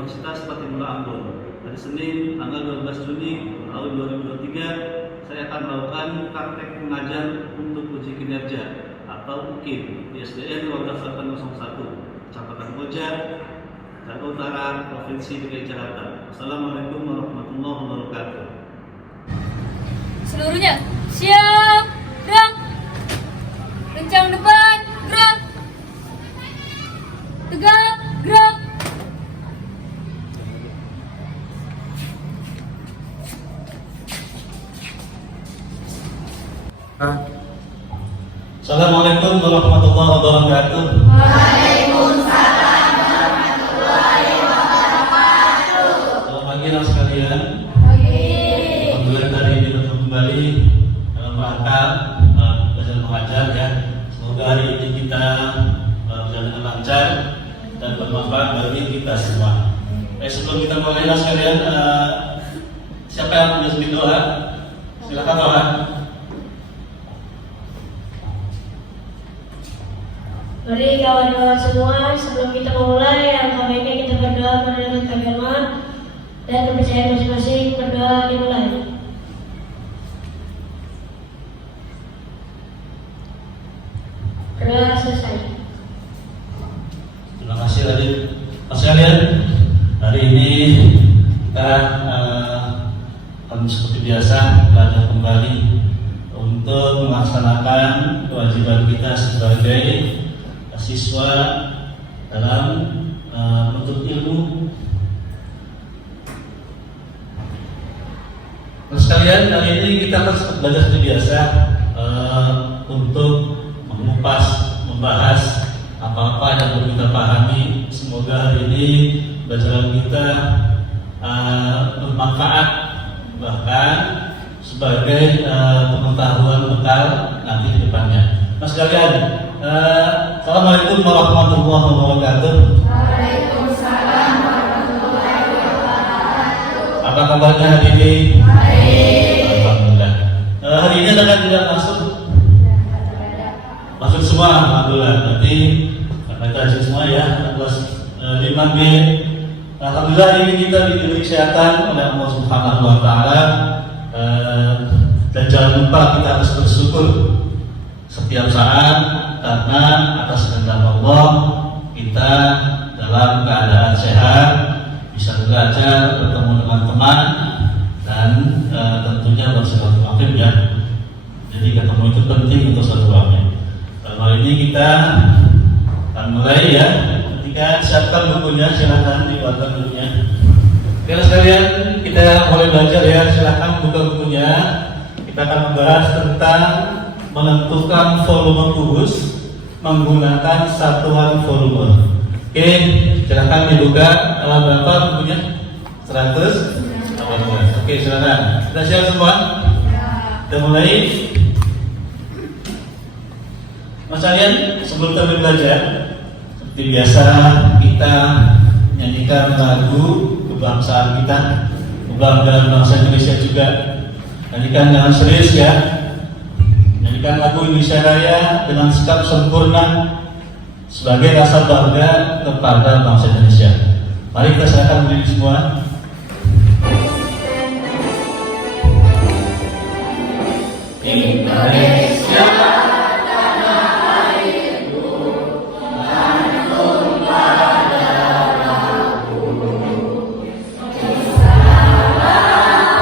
Universitas Fatimullah Ambon. Hari Senin tanggal 12 Juni tahun 2023 saya akan melakukan praktek pengajar untuk uji kinerja atau UKIM di SDN 12801 Kecamatan Koja, Jakarta Utara, Provinsi DKI Jakarta. Assalamualaikum warahmatullahi wabarakatuh. Seluruhnya siap, gerak, kencang depan, gerak, tegak, gerak. Assalamualaikum warahmatullahi wabarakatuh. Waalaikumsalam warahmatullahi wabarakatuh. Selamat pagi anak sekalian. Alhamdulillah hari ini bertemu kembali dalam rangka belajar mengajar ya. Semoga hari ini kita berjalan dengan lancar dan bermanfaat bagi kita semua. Sebelum kita mulai anak sekalian, siapa yang punya sedikit doa? Silakan doa. Mari kawan-kawan semua, sebelum kita memulai, alangkah baiknya kita berdoa menurut agama dan kepercayaan masing-masing. Berdoa dimulai. Berdoa selesai. Terima kasih Radit. Mas kalian, hari ini kita akan seperti biasa belajar kembali untuk melaksanakan kewajiban kita sebagai siswa dalam menuntut ilmu. Terus sekalian, hari ini kita akan belajar seperti biasa untuk mengupas, membahas apa-apa yang perlu kita pahami. Semoga hari ini belajaran kita bermanfaat, bahkan sebagai pengetahuan bekal nanti ke depannya. Mas kalian, Assalamualaikum warahmatullahi wabarakatuh. Waalaikumsalam warahmatullahi wabarakatuh. Apa kabarnya hari ini? Baik. Alhamdulillah. Hari ini ada kan tidak masuk? Masuk semua, alhamdulillah. Berarti karena kita semua ya, kelas 5B. Alhamdulillah hari ini kita diberi kesehatan oleh Allah Subhanahu Wa Taala. Dan jangan lupa kita harus bersyukur setiap saat. Karena atas kehendak Allah kita dalam keadaan sehat, bisa belajar, bertemu dengan teman, dan tentunya bersilaturahim ya. Jadi ketemu itu penting untuk silaturahim. Kali ini kita akan mulai ya. Ketika siapkan bukunya, silakan dibuatkan bukunya. Oke sekalian, kita mulai belajar ya. Silakan buka bukunya. Kita akan membahas tentang menentukan volume kubus menggunakan satuan volume. Oke, silakan dibuka. Halaman berapa bukunya? 118. Oke, silakan. Sudah siap semua? Kita mulai. Mas kalian, sebelum kita belajar, seperti biasa kita nyanyikan lagu kebangsaan kita, kebanggaan bangsa Indonesia juga. Nyanyikan dengan serius ya. Nyanyikan lagu Indonesia Raya dengan sikap sempurna sebagai rasa bangga kepada bangsa Indonesia. Mari kita silakan berdiri semua. Indonesia tanah airku, tanah pada aku,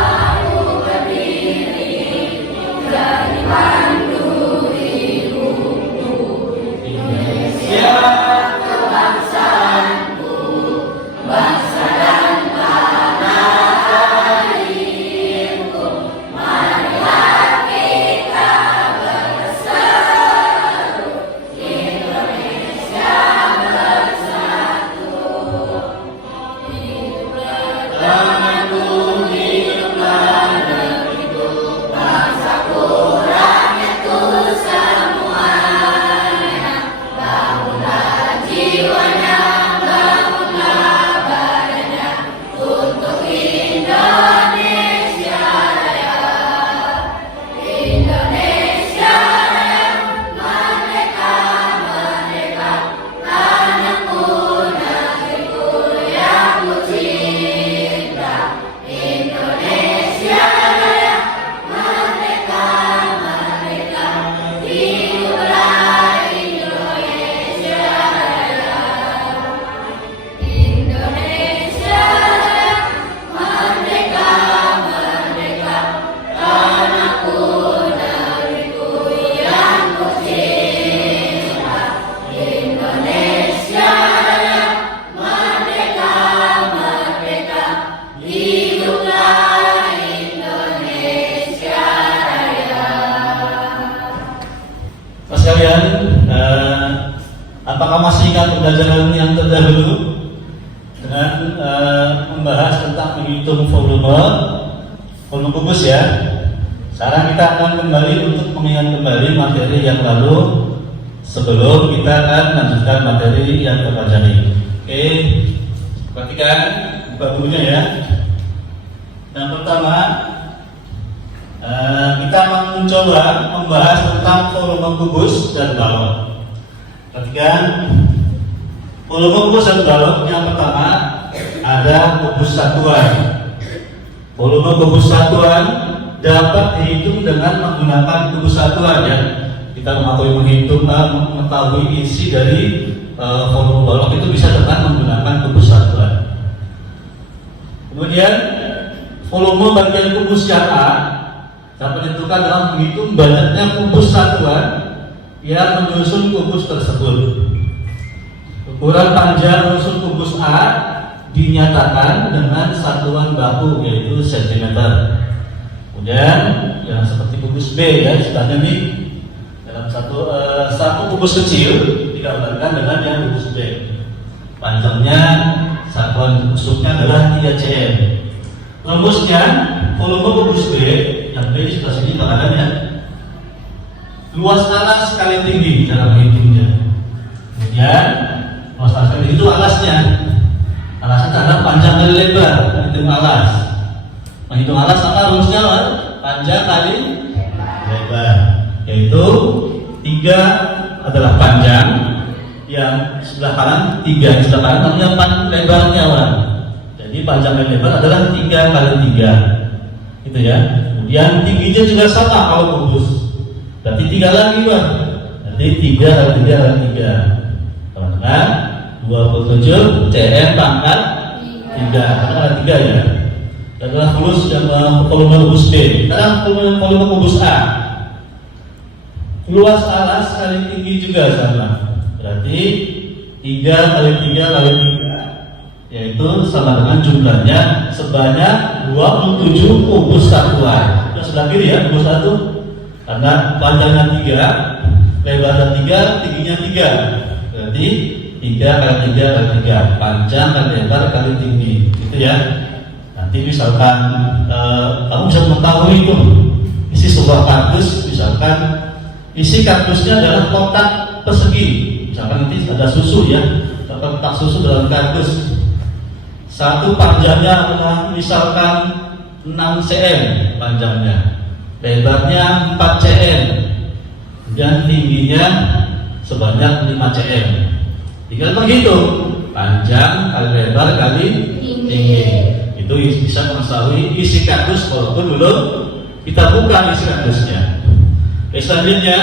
aku berdiri dari pandu ibuku. Indonesia kebangsaanku, bangsa dan tanah airku. Marilah kita Hiduplah Indonesia Raya. Mas kalian, apakah masih ingat pembelajaran yang terdahulu dengan membahas tentang menghitung volume kubus ya? Sekarang kita akan kembali untuk mengingat kembali materi yang lalu sebelum kita akan lanjutkan materi yang terpelajari. Oke, perhatikan buka bukunya ya. Yang pertama, kita akan mencoba membahas tentang volume kubus dan galon. Perhatikan, volume kubus dan galon yang pertama ada kubus satuan. Volume kubus satuan dapat dihitung dengan menggunakan kubus satuan ya. Kita mengetahui isi dari volume balok itu bisa dengan menggunakan kubus satuan. Kemudian volume bagian kubus yang A dapat ditentukan dalam menghitung banyaknya kubus satuan yang menyusun kubus tersebut. Ukuran panjang menyusun kubus A dinyatakan dengan satuan baku yaitu cm. Kemudian yang seperti kubus B ya, istilahnya nih dalam satu kubus kecil digambarkan dengan yang kubus B. Panjangnya satuan kubusnya adalah 3 cm. Rumusnya volume kubus B yang B di sebelah sini bakalan ya. Luas alas kali tinggi cara menghitungnya. Kemudian luas alas kali itu alasnya. Alasnya adalah panjang kali lebar, menghitung alas. Menghitung alas apa rumusnya? Panjang kali lebar, yaitu 3 adalah panjang, yang sebelah kanan 3, yang sebelah kanan namanya lebarnya orang. Jadi panjang dan lebar adalah 3 kali 3, gitu ya. Kemudian tingginya juga sama kalau kubus, berarti 3 lagi bang. Berarti 3 kali 3 kali 3, karena 27 cm pangkat 3, karena 3 ya. Adalah volume kubus B. Sekarang volume kubus A. Luas alas kali tinggi juga sama. Berarti 3 kali 3 kali 3, yaitu sama dengan jumlahnya sebanyak 27 kubus satuan. Itu sebelah kiri ya, kubus 1. Karena panjangnya 3, lebarnya 3, tingginya 3. Berarti 3 kali 3 kali 3, panjang kali lebar kali tinggi. Gitu ya. Nanti misalkan kamu bisa mengetahui itu isi sebuah kardus, misalkan isi kardusnya adalah kotak persegi, misalkan nanti ada susu ya, kotak susu dalam kardus. Satu panjangnya adalah misalkan 6 cm panjangnya, lebarnya 4 cm, dan tingginya sebanyak 5 cm. Tinggal menghitung panjang kali lebar kali tinggi. Itu bisa mengetahui isi kardus walaupun belum kita buka isi kardusnya. Selanjutnya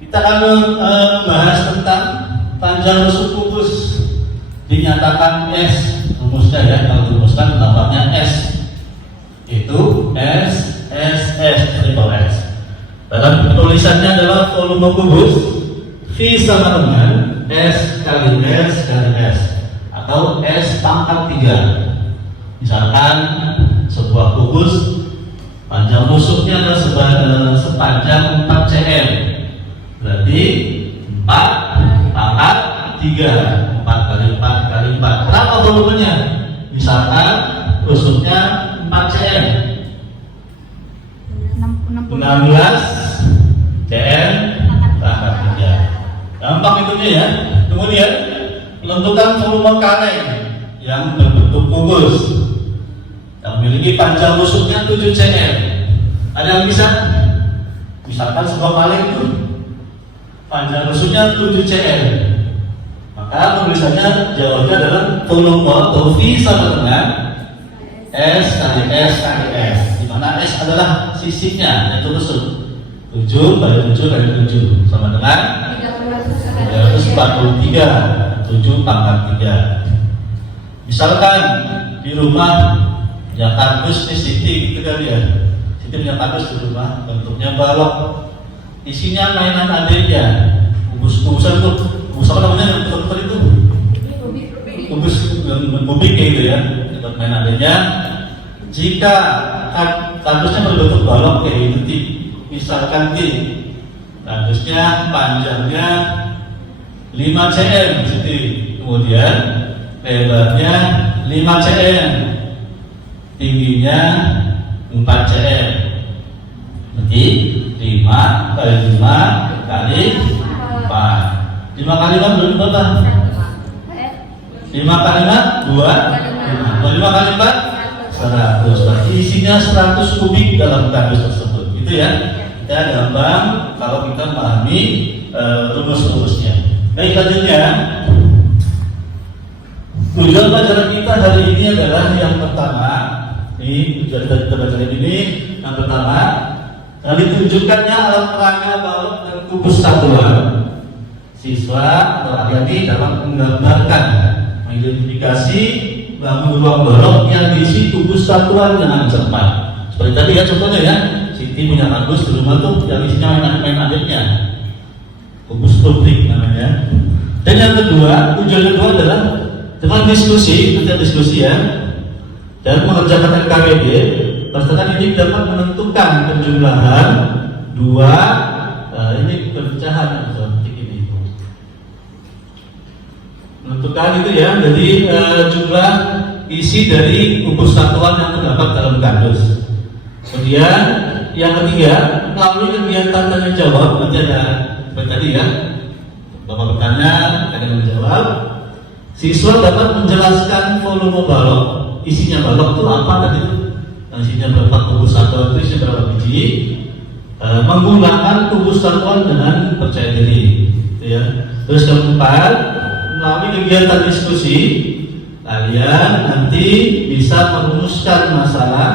kita akan membahas tentang panjang rusuk kubus. Dinyatakan S, rumusnya ya, kalau dirumuskan namanya S, itu S triple S. Dalam tulisannya adalah volume kubus V sama dengan S kali S kali S atau S pangkat 3. Misalkan sebuah kubus panjang rusuknya adalah sepanjang 4 cm, berarti 4 pangkat 3, 4 kali 4 kali 4. Berapa volumenya? Misalkan rusuknya 4 cm, 16 cm pangkat 3. Gampang itunya ya. Kemudian menentukan volume kaleng yang berbentuk kubus yang memiliki panjang rusuknya 7 cm. Ada yang bisa? Misalkan sebuah kaleng itu panjang rusuknya 7 cm, maka tulisannya jawabnya adalah volume atau V sama dengan S kali S kali S, di mana S adalah sisinya yaitu rusuk. 7 kali 7 kali 7 sama dengan 343, 7 pangkat 3. Misalkan di rumah ya kardus di Siti gitu kan ya, Siti punya kardus di rumah, bentuknya balok, isinya mainan adiknya, kubus-kubusan tuh, kubus apa namanya? yang betul-betul itu? Kubus kubik gitu ya. Permainan adanya. Jika kardusnya berbentuk balok kayak ini, misalkan kardusnya panjangnya 5 cm, kemudian lebarnya 5 cm, tingginya 4 cm. Berarti 5 kali 5 kali 4. 5 kali 5 berapa? 5 kali 5 2. 5 kali 4 100. Berarti isinya 100 kubik dalam kardus tersebut. Itu ya. Kita gampang kalau kita memahami rumus-rumusnya. Baik, selanjutnya tujuan pelajaran kita hari ini adalah yang pertama. Ini tujuan kita belajar ini yang pertama, ditunjukkannya alat peraga balok dan kubus satuan. Siswa atau adik-adik dalam menggambarkan, mengidentifikasi bangun ruang balok yang diisi kubus satuan dengan cepat. Seperti tadi ya contohnya ya, Siti punya kardus di rumah tuh yang isinya main adiknya, kubus publik namanya. Dan yang kedua, tujuan kedua adalah dengan diskusi, nanti diskusi ya, dan mengerjakan NKBD. Peserta ini dapat menentukan penjumlahan dua ini pecahan seperti ini. Menentukan itu ya, jadi jumlah isi dari kubus satuan yang terdapat dalam kardus. Kemudian yang ketiga, melalui kegiatan tanya jawab, nanti ada seperti tadi ya, Bapak bertanya, akan menjawab. Siswa dapat menjelaskan volume balok, isinya balok itu apa tadi? Isinya berapa kubus satuan itu, isinya berapa biji? Menggunakan kubus satuan dengan percaya diri, ya. Terus keempat, melalui kegiatan diskusi, kalian nanti bisa merumuskan masalah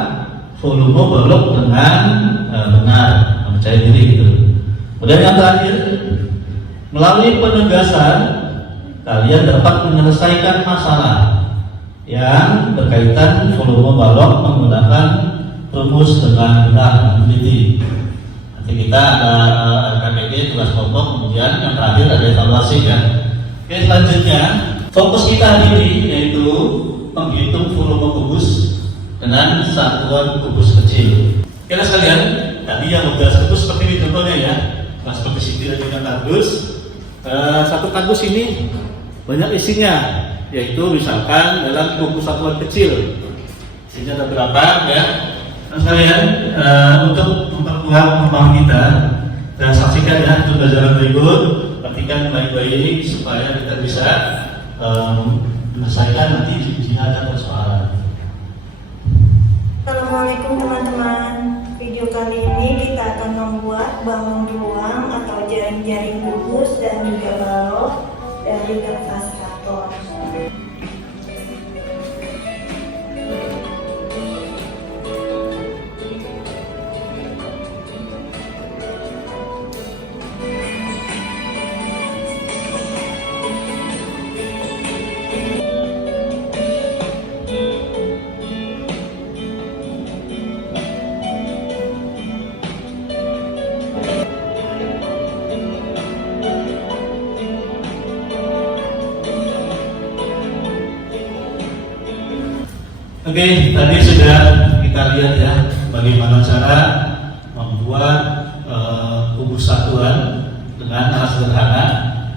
volume balok dengan benar, percaya diri gitu. Kemudian yang terakhir, melalui penegasan, kalian dapat menyelesaikan masalah yang berkaitan volume balok menggunakan rumus dengan benar dan teliti. Nanti kita ada KPG, tugas kelompok, kemudian yang terakhir ada evaluasi ya. Oke, selanjutnya fokus kita hari ini yaitu menghitung volume kubus dengan satuan kubus kecil. Kira sekalian, tadi yang udah kubus seperti ini contohnya ya, nah, seperti sini dengan kardus. Satu kardus ini banyak isinya, yaitu misalkan dalam kubus satuan kecil isinya ada berapa ya. Nah, sekalian untuk memperkuat pemahaman kita, dan saksikan ya untuk pelajaran berikut, perhatikan baik-baik supaya kita bisa menyelesaikan nanti jika ada persoalan. Assalamualaikum teman-teman. Video kali ini kita akan membuat bangun ruang atau jaring-jaring kubus dan juga balok dari kertas karton. Oke, tadi sudah kita lihat ya bagaimana cara membuat kubus satuan dengan alat sederhana.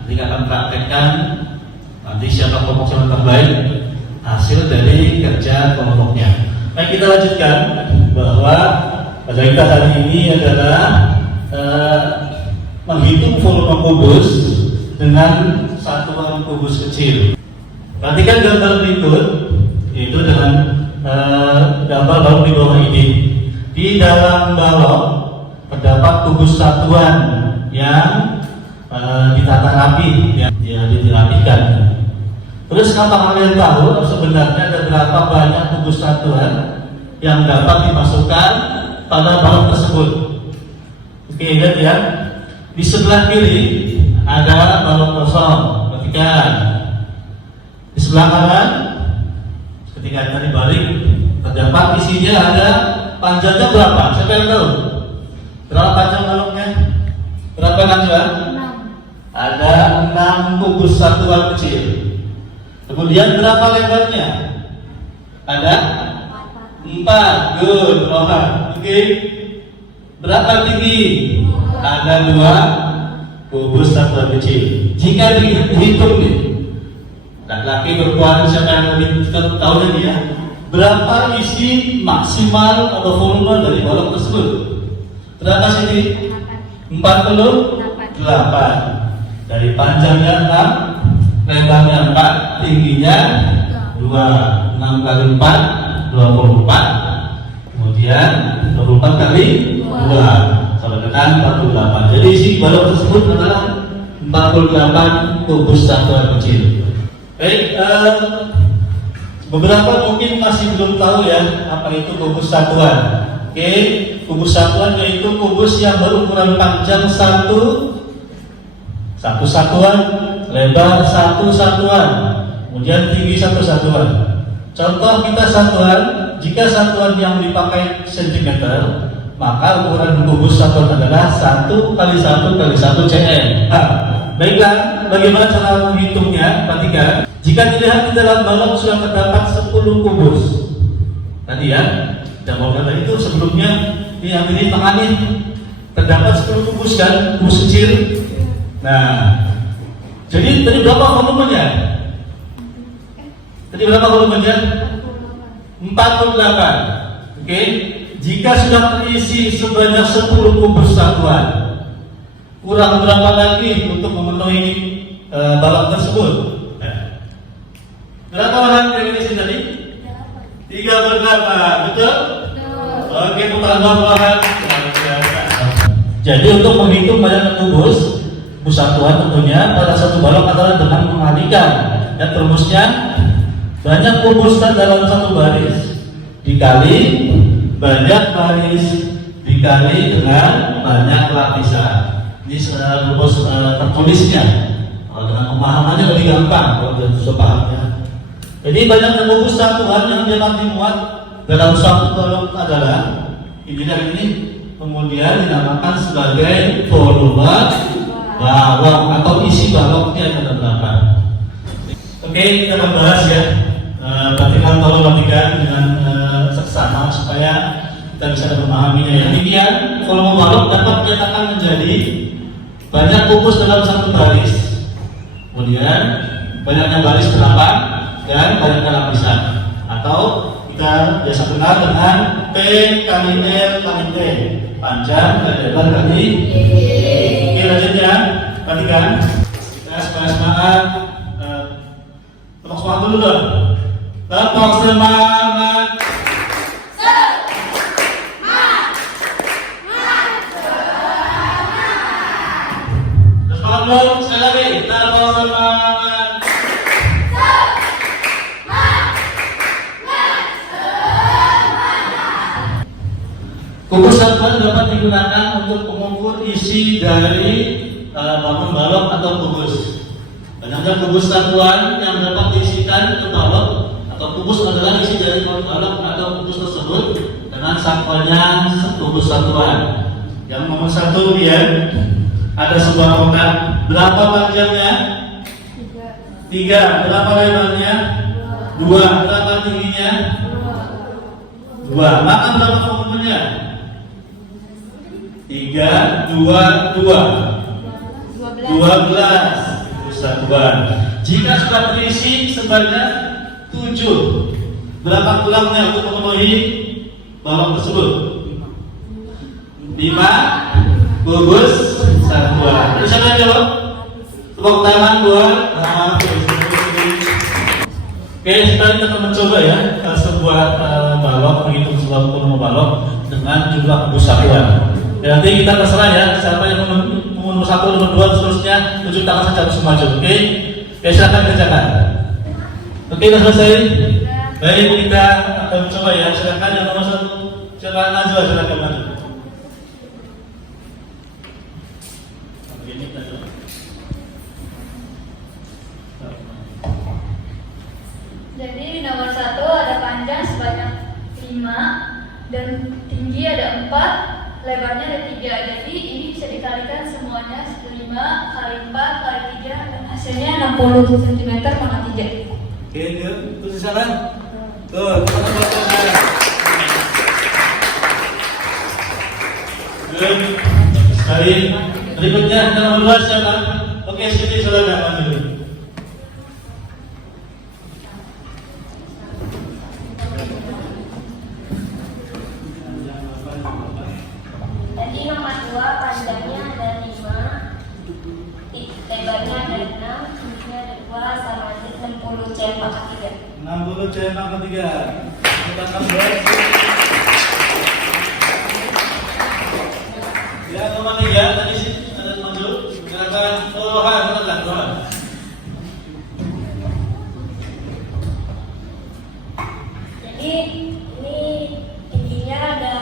Jadi akan praktekkan nanti siapa kelompok yang terbaik hasil dari kerja kelompoknya. Baik, kita lanjutkan bahwa pada kita hari ini adalah menghitung volume kubus dengan satuan kubus kecil. Perhatikan gambar berikut, yaitu dengan gambar balok di bawah ini. Di dalam balok terdapat kubus satuan yang ditata rapi, yang dirapikan. Terus apa kalian tahu sebenarnya ada berapa banyak kubus satuan yang dapat dimasukkan pada balok tersebut? Oke, lihat ya. Di sebelah kiri ada balok kosong. Perhatikan. Di sebelah kanan, ketika tadi balik, terdapat isinya ada panjangnya berapa? Siapa yang tahu? Berapa panjang baloknya? Berapa kan? Ada 6 kubus satuan kecil. Kemudian berapa lebarnya? Ada 4. Good, Rohan. Oke. Berapa tinggi? Ada 2 kubus satuan kecil. Jika dihitung nih, laki-laki perempuan siapa yang lebih tahu ini ya? Berapa isi maksimal atau volume dari balok tersebut? Berapa sih? 48. Dari panjangnya 6, lebarnya 4, tingginya 2. 6 kali 4, 24. Kemudian 24 kali 2 sama dengan 48. Jadi isi balok tersebut adalah 48 kubus satuan kecil. Baik, beberapa mungkin masih belum tahu ya apa itu kubus satuan. Oke, kubus satuan yaitu kubus yang berukuran panjang satu satuan, lebar 1 satuan, kemudian tinggi 1 satuan. Contoh kita satuan, jika satuan yang dipakai cm, maka ukuran kubus satuan adalah 1 kali 1 kali 1 cm. Nah, baiklah, bagaimana cara menghitungnya? Perhatikan, jika dilihat di dalam balok sudah terdapat 10 kubus. Tadi ya, jawaban tadi itu sebelumnya yang ini tengah nih terdapat 10 kubus kan, kubus kecil. Nah, jadi tadi berapa volumenya? Tadi berapa volumenya? 48. Oke, jika sudah terisi sebanyak 10 kubus satuan, kurang berapa lagi untuk memenuhi balok tersebut? Berapa orang yang isi tadi? 38, betul? Oke, putar bawah. Jadi untuk menghitung banyak kubus satuan tentunya pada satu balok adalah dengan mengalihkan dan rumusnya banyak kubus dalam satu baris dikali banyak baris dikali dengan banyak lapisan. Ini rumus tertulisnya. Kalau dengan pemahamannya lebih gampang kalau sudah pahamnya. Jadi banyak kubus satuan yang dapat dimuat dalam suatu balok adalah ini, kemudian dinamakan sebagai volume balok atau isi baloknya ada berapa. Oke, kita akan bahas ya. Tolong perhatikan dengan seksama supaya kita bisa memahaminya ya. Demikian volume balok dapat dinyatakan menjadi banyak kubus dalam satu baris, kemudian banyaknya baris berapa dan banyaknya lapisan, atau kita biasa kenal dengan P kali L kali T, panjang kali lebar kali. Oke, lanjutnya perhatikan, kita semangat, tepuk semangat dulu dong. Tepuk semangat. Semangat sekali lagi. Tepuk semangat. Kubus satuan dapat digunakan untuk mengukur isi dari bangun balok atau kubus. Banyaknya kubus satuan yang dapat diisikan ke balok atau kubus adalah isi dari bangun balok atau kubus tersebut dengan sampelnya kubus satuan. Yang nomor 1 dia ada sebuah kotak. Berapa panjangnya? 3. Berapa lebarnya? 2. Berapa tingginya? 2. Maka berapa volumenya? 3, 2, 12 satuan. Jika sudah terisi sebanyak 7, berapa tulangnya untuk memenuhi balok tersebut? 5 kubus satuan. Bisa kan jawab? Tepuk tangan buat. Oke, sekarang kita akan mencoba ya sebuah balok, menghitung sebuah volume balok dengan jumlah kubus satuan. Ya, nanti kita terserah ya, siapa yang nomor 1, nomor 2, seterusnya tunjuk tangan saja harus maju. Oke, silakan kerjakan. Oke, sudah selesai. Baik, kita akan mencoba ya. Silakan yang nomor 1, silakan maju, silakan maju. Jadi nomor 1 ada panjang sebanyak 5 dan tinggi ada 4. Lebarnya ada 3, jadi ini bisa dikalikan semuanya 5 kali 4 kali 3 dan hasilnya Hasilnya 60 cm maka 3. Oke, itu di sana. Tuh, teman-teman. Good. Sekali. Berikutnya nomor 2 siapa? Oke, sini silakan maju. Jadi nomor 2 panjangnya ada 5, lebarnya ada 6, tingginya ada 2, sama aja 60 cm pangkat 3. 60 cm pangkat 3. Kita tambah. Ya, nomor 3 tadi sih ada maju. Silakan. Rohan, Rohan. Jadi ini tingginya ada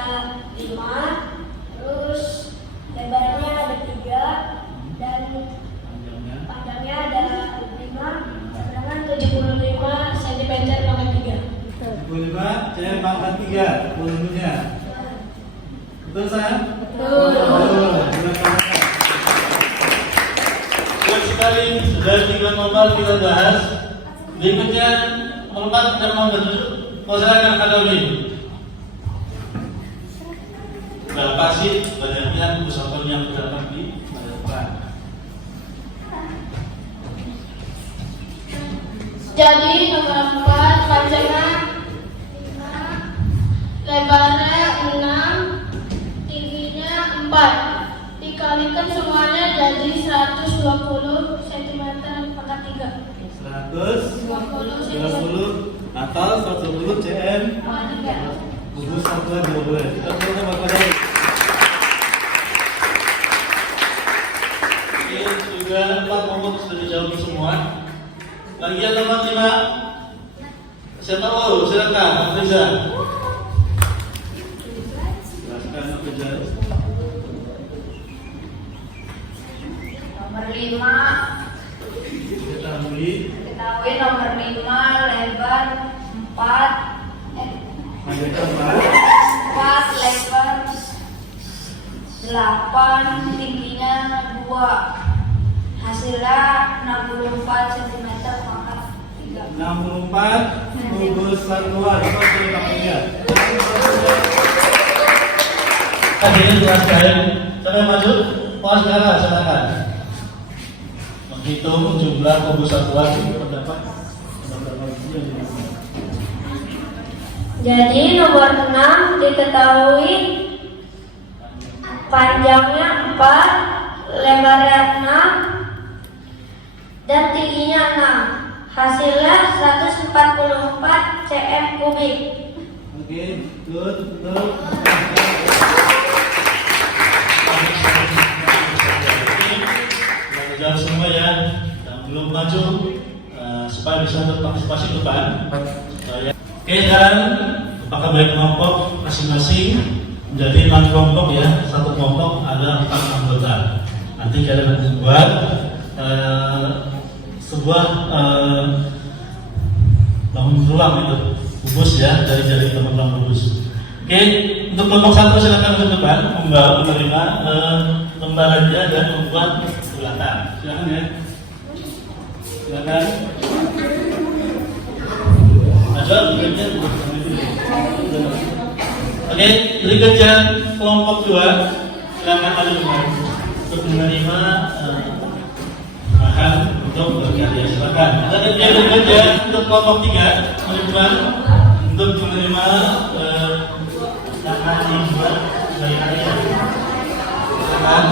5, terus lebarnya ada 3, dan panjangnya ada 5, sedangkan 75 cm pangkat 3. 75 cm pangkat 3 volumenya. Betul sayang? Betul. Baik sekali, sudah 3 nomor kita bahas. Berikutnya nomor 4 dan nomor 7. Silakan Kak berapa sih banyaknya usahawan yang terdapat di depan? Jadi nomor 4 panjangnya 5, lebarnya 6, tingginya 4. Dikalikan semuanya jadi 120 cm pangkat 3. 120 atau 120 cm kubus satuan 12. Kita mulai Bapak dari. Ini juga 4 nomor sudah dijawab semua. Bagian nomor 5. Siapa tahu? Silakan, Mas Riza. Silakan, Mas Riza. Nomor 5. Ketahui. Ketahui nomor 5 lebar 4 Panjangnya 4 lebar 8 tingginya 2 hasilnya 64 cm pangkat 3. 64 kubus satuan. Apa sudah pakainya? Akhirnya jelaskan. Sampai maju. Pos sekarang silakan. Menghitung jumlah kubus satuan itu terdapat. Jadi nomor 6 diketahui panjangnya 4, lebarnya 6, dan tingginya 6. Hasilnya 144 cm kubik. Oke, good, betul. Jawab semua ya, yang belum maju supaya bisa berpartisipasi ke depan. Oke, sekarang apakah baik kelompok masing-masing menjadi 6 kelompok ya, satu kelompok ada 4 anggota. Nanti kalian membuat sebuah bangun ruang itu kubus ya, dari teman-teman kubus. Oke, untuk kelompok 1 silakan ke depan menerima lembaran dia dan membuat bulatan. Silakan ya. Silakan. Oke, berikutnya kelompok 2 silakan ada untuk menerima bahan untuk berkarya. Silakan. Dan yang berikutnya untuk kelompok 3 teman-teman untuk menerima bahan dibuat berkarya. Silakan.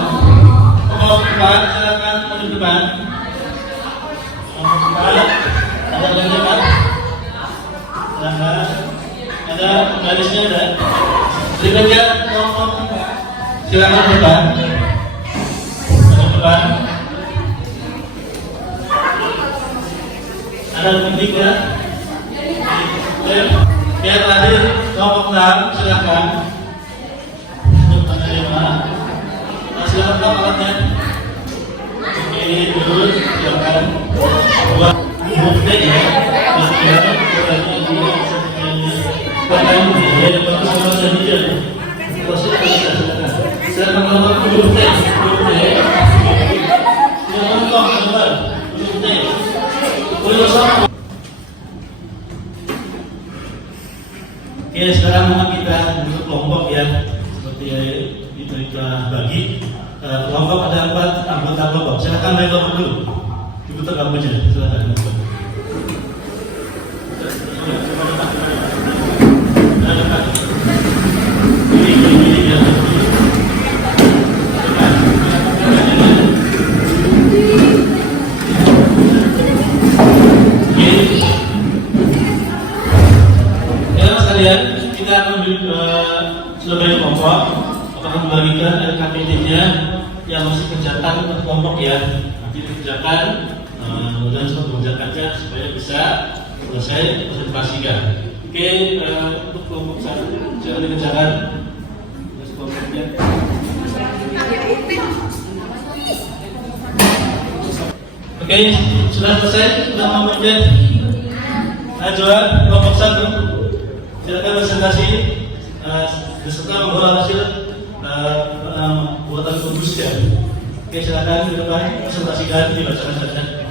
Kelompok 4 silakan maju depan. Kelompok 4 ada bagaimana? Ada garisnya ada. Berikutnya kelompok silakan depan. Depan. Ada ketiga. Yang terakhir kelompok 6 silakan untuk menerima. Silakan alatnya. Oke, dulu silakan. Buat bukti ya. Silakan Oke, sekarang memang kita bentuk kelompok ya, seperti itu kita bagi. Kelompok ada 4 anggota kelompok. Silakan dari kelompok dulu. Diputar kamunya, silakan. Kita akan sudah banyak kelompok, akan membagikan KPT-nya yang masih kerjakan untuk kelompok ya. Nanti dikerjakan, kemudian setelah mengerjakannya supaya bisa selesai presentasikan. Oke, untuk kelompok 1 jangan dikerjakan. Terus kelompoknya. Oke, sudah selesai, sudah membaca. Coba kelompok 1. Silakan presentasi beserta membawa hasil buatan kubusnya. Oke, silakan di depan presentasikan, dibacakan saja.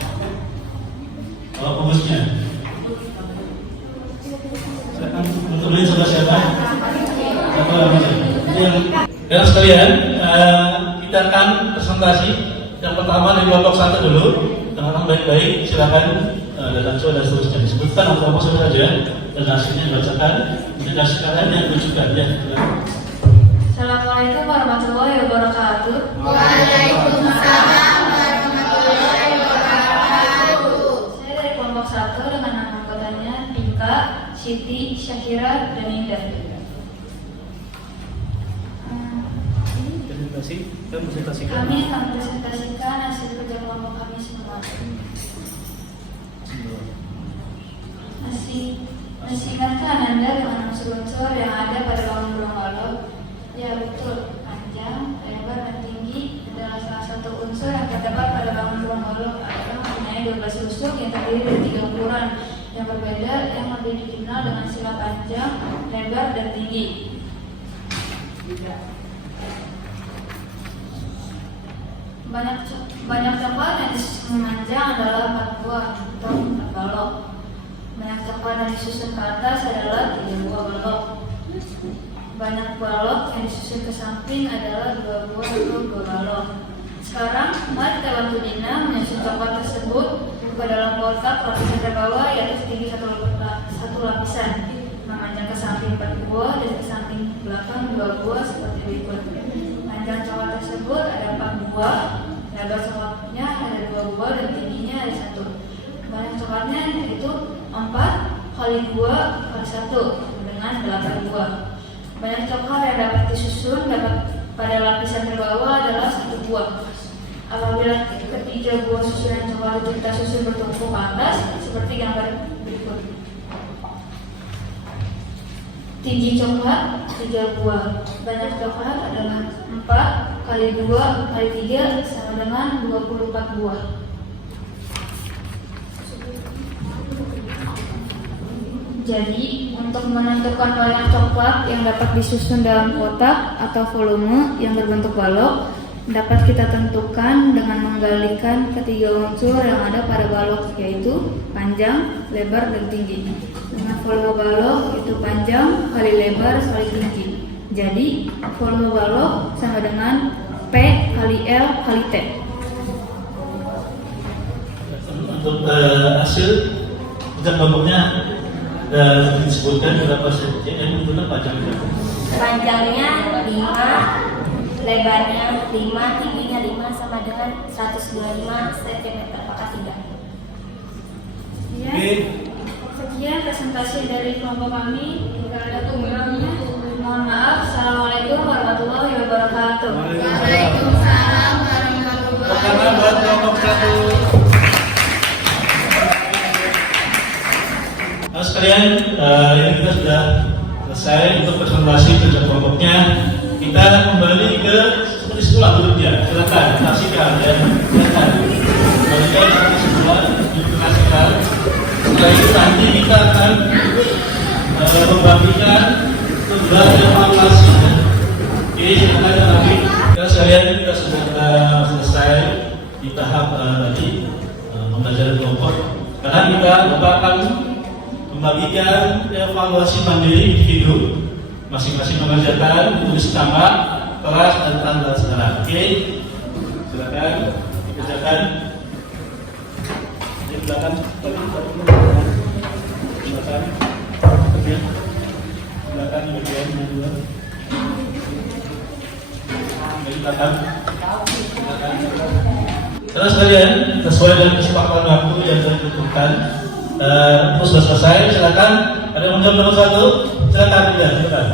Kubusnya. Silakan bertemu sama siapa? Siapa namanya? Yang sekalian, kita akan presentasi. Yang pertama dari kelompok 1 dulu. Teman-teman baik-baik, silakan datang dan seterusnya disebutkan kelompok saja. Dan hasilnya dibacakan, kita sekalian yang tunjukkan ya. Assalamualaikum warahmatullahi wabarakatuh. Waalaikumsalam warahmatullahi wabarakatuh. Saya dari kelompok 1 dengan anggotanya Pinka, Siti, Syakira, dan Indah. Kami akan presentasikan hasil kerja kelompok kami semua. Masih ingatkah Anda dengan unsur-unsur yang ada pada bangun beruang balok? Ya betul, panjang, lebar, dan tinggi adalah salah satu unsur yang terdapat pada bangun beruang balok. Adalah mempunyai 12 unsur yang terdiri dari 3 ukuran yang berbeda yang lebih dikenal dengan sila panjang, lebar, dan tinggi. Banyak coklat yang disusun memanjang adalah 4 buah atau 4 balok. Banyak coklat yang disusun ke atas adalah 3 buah balok. Banyak balok yang disusun ke samping adalah 2 buah atau 2 balok. Sekarang, mari kita bantu Dina menyusun coklat tersebut ke dalam kotak lapisan terbawah yaitu setinggi satu lapisan. Memanjang ke samping 4 buah dan ke samping belakang 2 buah seperti berikut. Panjang coklat tersebut ada 4 buah, lebar coklatnya ada 2 buah dan tingginya ada 1. Banyak coklatnya yaitu 4 kali 2 kali 1 dengan 8 buah. Banyak coklat yang dapat disusun pada lapisan terbawah adalah 1 buah. Apabila ketiga buah susunan coklat itu kita susun bertumpuk ke atas seperti gambar berikut. Tinggi coklat 3 buah. Banyak coklat adalah 4 kali 2 kali 3 sama dengan 24 buah. Jadi, untuk menentukan banyak coklat yang dapat disusun dalam kotak atau volume yang berbentuk balok, dapat kita tentukan dengan menggalikan ketiga unsur yang ada pada balok, yaitu panjang, lebar, dan tinggi. Dengan volume balok itu panjang kali lebar kali tinggi. Jadi, volume balok sama dengan P kali L kali T. Untuk hasil kerja kelompoknya disebutkan berapa cm itu panjangnya? Panjangnya 5, lebarnya 5, tingginya 5 sama dengan 125 cm pangkat 3. Ya, sekian presentasi dari kelompok kami. Jika ada kurangnya, mohon maaf. Assalamualaikum warahmatullahi wabarakatuh. Waalaikumsalam warahmatullahi Pertama buat kelompok 1. Nah, sekalian, ini kita sudah selesai untuk presentasi kerja kelompoknya. Kita akan kembali ke seperti sekolah duduknya. Silakan saksikan ya. Silakan. Kembalikan seperti sekolah, diperhatikan. Setelah itu nanti kita akan membagikan tugas evaluasi. Oke, silakan lagi. Sekalian kita sudah selesai di tahap tadi pembelajaran kelompok. Karena kita akan membagikan evaluasi mandiri individu. Masing-masing mengerjakan tulis nama, kelas dan tanggal sekarang. Oke, silakan dikerjakan. Di belakang, silakan. Belakang bagian yang dua. Di belakang. Terus kalian sesuai dengan kesepakatan waktu yang sudah ditentukan, sudah selesai. Silakan. Ada yang menjawab nomor 1? Silakan, ya, silakan.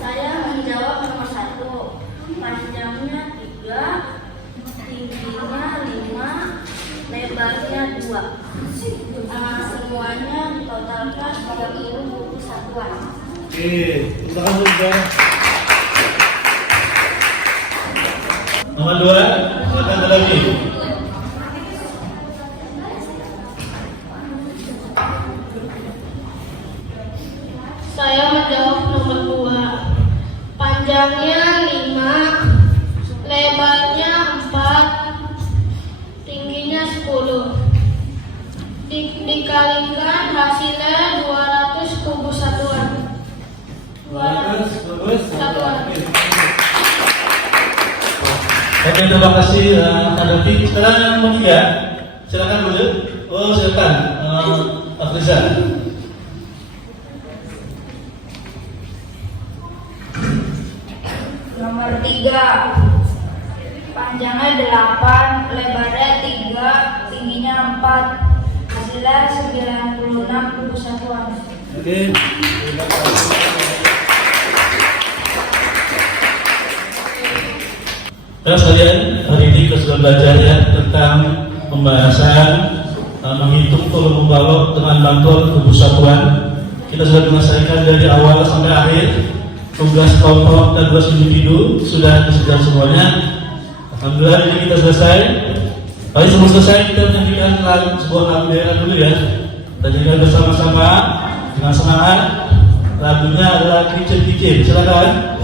Saya menjawab nomor 1. Panjangnya 3, tingginya 5, lebarnya 2. Semuanya ditotalkan 30 buku satuan. Oke, silakan juga. Nomor 2, silakan lagi. Saya menjawab nomor 2. Panjangnya 5, lebarnya 4, tingginya 10. Dikalikan hasilnya 200 kubu satuan. 200 satuan. Oke, terima kasih Kak Devi. Sekarang yang nomor 3, silakan dulu. Oh, silakan, Afriza. Nomor 3. Panjangnya 8, lebarnya 3, tingginya 4. Hasilnya 96 kubu satuan. Oke. Terus kalian hari ini kita sudah belajar ya tentang pembahasan menghitung volume balok dengan bantuan kubu satuan. Kita sudah menyelesaikan dari awal sampai akhir. Tugas kelompok dan tugas individu sudah diselesaikan semuanya. Alhamdulillah ini kita selesai. Tapi sebelum selesai kita menyanyikan sebuah lagu daerah dulu ya. Kita nyanyikan bersama-sama dengan semangat. Lagunya adalah Kicir-Kicir. Silakan.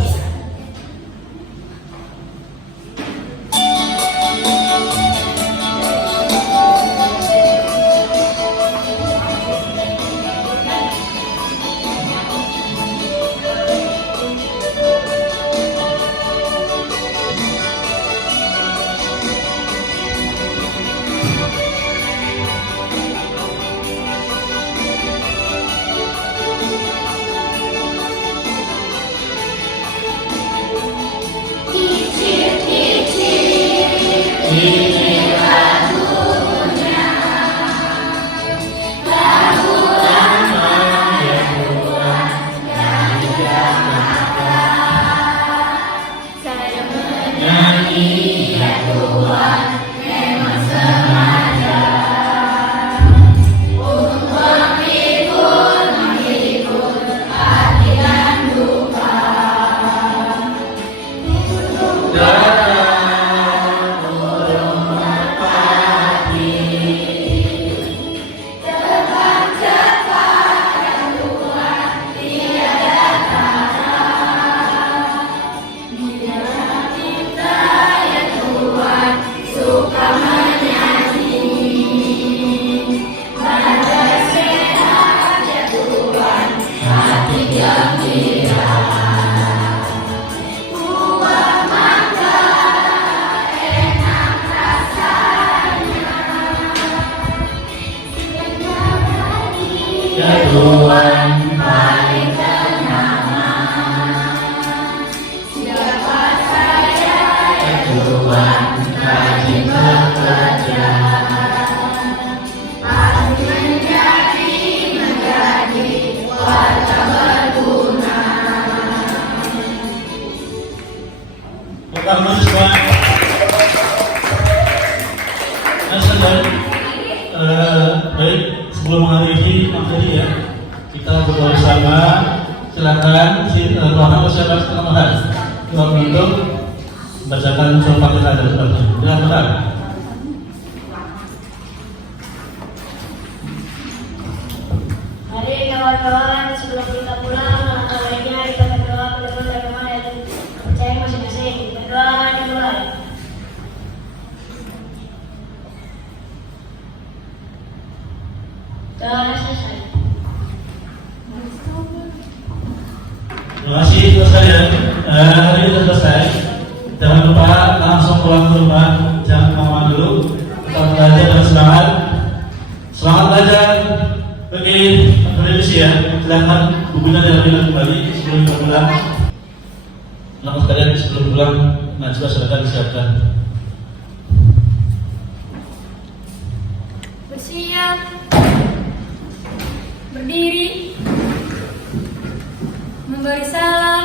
Baik, sebelum mengakhiri materi ya, kita berdoa bersama. Silakan ruangan persiapan tambahan untuk membacakan surah Fatihah dan sebagainya. Silakan. Mari kawan-kawan sebelum kita pulang, langkah baiknya kita berdoa menurut agama dan percaya masing-masing. Berdoa dimulai. Masih selesai ya. Hari ini sudah selesai. Jangan lupa langsung pulang ke rumah. Jangan kemana dulu. Tetap belajar dengan semangat. Semangat belajar. Oke, revisi ya. Silakan bukunya diambil kembali sebelum kita pulang. Nama sekalian sebelum pulang, najwa silakan disiapkan. Bersiap. Berdiri. Memberi salam.